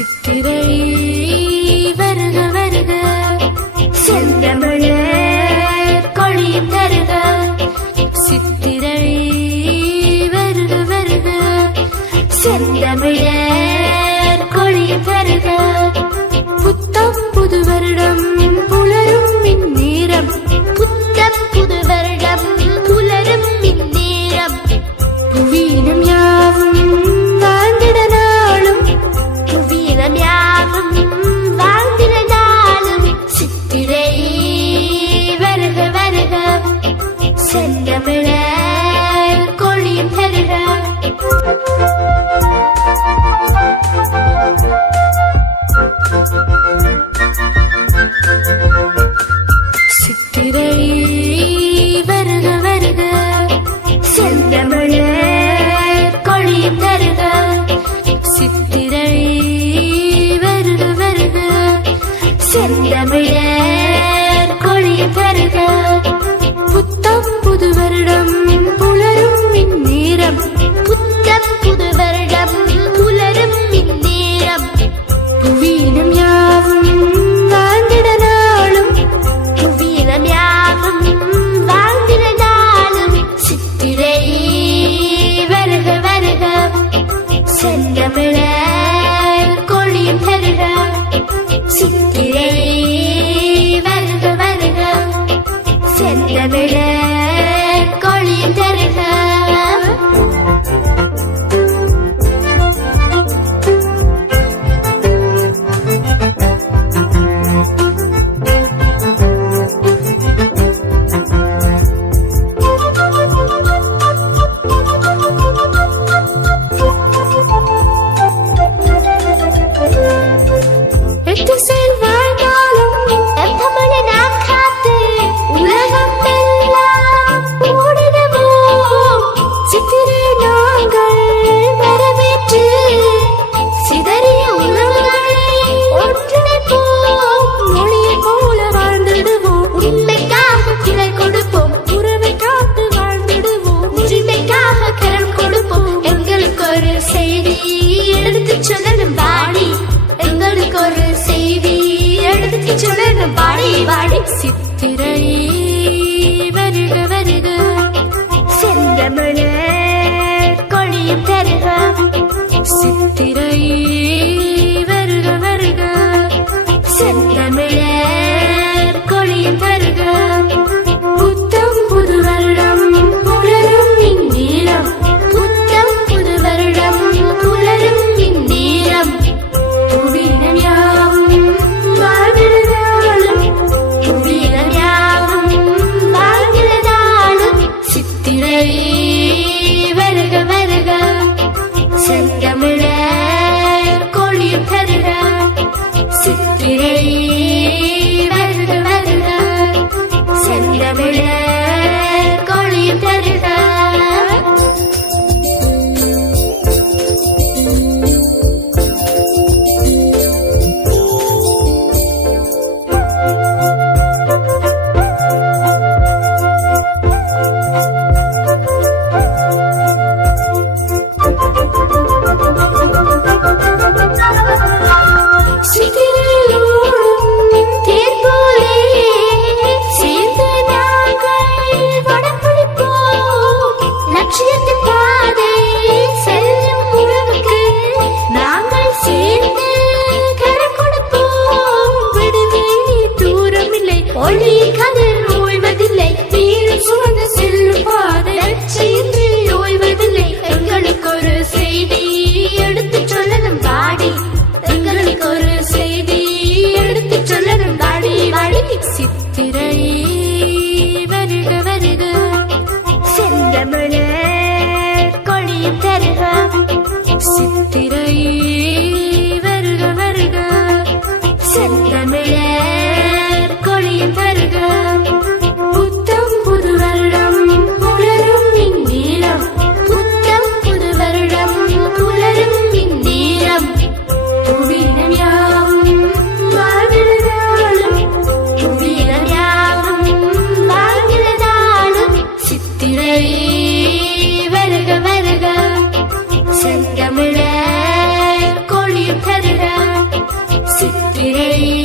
சித்திரை வருக வருக செந்தமிழர் கொழியும் தருக. சித்திரை வருக வருக செந்தமிழர் கொழியும் தருக. புத்தம் புது வருடம் புலரும் இந்நேரம். புத்தம் புது வருடம் புலரும் இந்நேரம். புவீனம் யாவும் வாழ்ந்திட நாளும். புவீனம் யாவும் வாழ்ந்திட நாளும். சித்திரை வருக வருக செந்தமிழர் கொழியும் தருக. சித்திரை வருக வருக செந்தமிழர் கொழியும் தருக. சித்திரை வருக வருக செந்தமிழர் கொழியும் தருக. புத்தம் புது வருடம் புலரும் இந்நேரம். புத்தம் புது வருடம் புலரும் இந்நேரம். புவீனம் யாவும் வாழ்ந்திட நாளும். புவீனம் யாவும் வாழ்ந்திட நாளும். சித்திரை வருக வருக செந்தமிழர் கொழியும் தருக. சித்திரை வருக வருக செந்தமிழர் கொழியும் தருக. சித்திரை வருக வருக செந்தமிழர் கொழியும் தருக. சித்திரை வருக வருக செந்தமிழர் கொழியும் தருக. புத்தம் புது வருடம் புலரும் இந்நேரம். புத்தம் புது வருடம் புலரும் இந்நேரம். புவீனம் யாவும் வாழ்ந்திட நாளும். புவீனம் யாவும் வாழ்ந்திட நாளும். சித்திரை வருக வருக செந்தமிழர் வெளியே